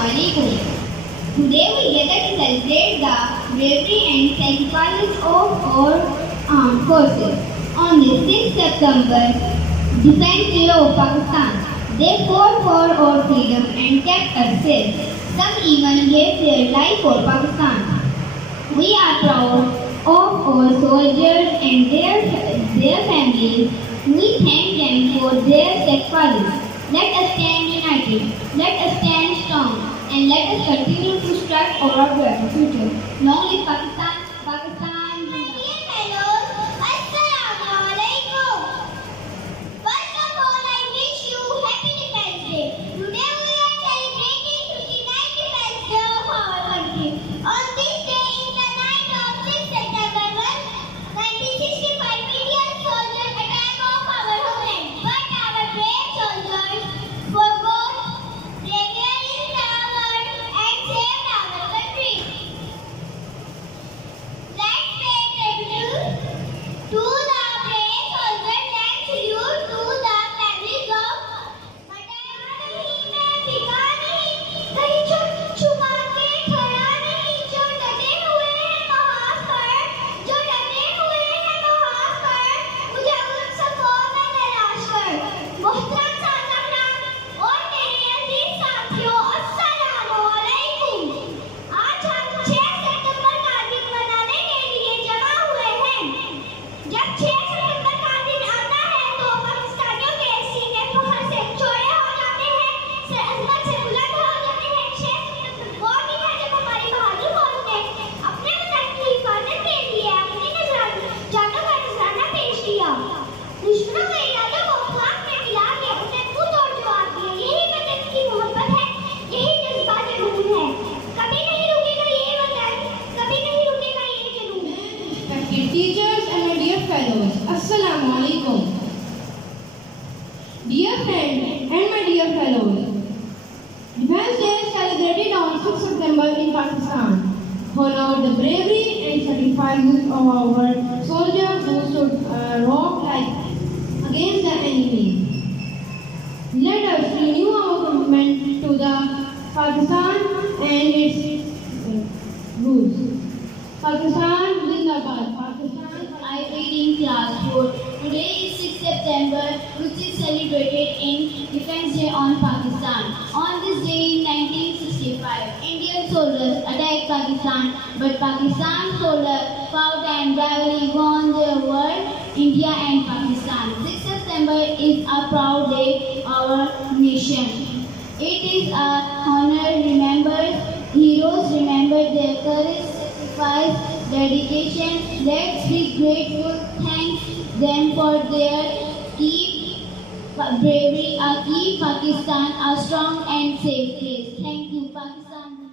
Assalamualaikum. Today we gather to celebrate the bravery and sacrifices of our armed forces. On the 6th September, Defense Day of Pakistan. They fought for our freedom and kept us safe. Some even gave their life for Pakistan. We are proud of our soldiers and their families. We thank them for their sacrifice. Let us stand united, let us stand strong, and let us continue to strive for our better future. Long live Pakistan, Pakistan. Dear fellows, Assalamualaikum. First of all, I wish you Happy Defense Day. Today we are celebrating 59th Defense Day of our country. On this day, in the night of 6th September 1965, Indian soldiers attacked off our homeland. But our brave soldiers forgot bravery and saved our country. Let's pay tribute to the brave soldiers and salute to the families of बिका नहीं कहीं छुपा के खड़ा नहीं जो डटे हुए हैं महाज पर जो डटे हुए हैं महाज पर मुझे उन सबको में निराश कर मोहतरम साथीदार और मेरे अजीज साथियों अस्सलाम वालेकुम। आज हम 6 सितंबर का दिन मनाने के लिए जमा हुए हैं। जब 6 सितंबर का दिन आता है तो पाकिस्तानियों के सीने फख्र से चौड़े हो जाते हैं, सर अजमत से बुलंद हो जाते हैं। 6 सितंबर वो दिन है जब हमारी बहादुर फौज ने अपने वतन की हिफाजत के लिए अपनी जानों का नजराना पेश किया। दुश्मनों के इरादों को खाक में मिला के उन्हें मुंह तोड़ जवाब दिया। यही वतन की मोहब्बत है, यही जज्बा जुनून है। कभी नहीं रुकेगा ये वतन, कभी नहीं रुकेगा ये जुनून। Respected teachers and my dear fellows, Assalamu alaikum. Dear friends and my dear fellows, Defense Day is celebrated on 6th September in Pakistan. Honor the bravery and sacrifices of our soldiers who stood rock like against the enemy. Let us renew our commitment to the Pakistan and its rules. Pakistan Zindabad. Pakistan. I read in class 4. Today is 6th September, which is celebrated in Defense Day on Pakistan. On this day in 1965, Indian soldiers attacked Pakistan, but Pakistan soldiers fought and bravely won their war, India and Pakistan. 6th September is a proud day of our nation. It is a honor remembers heroes, remember their courage, sacrifice, dedication. Let's be grateful, thank them for their keep bravery, keep Pakistan a strong and safe place. Thank you, Pakistan.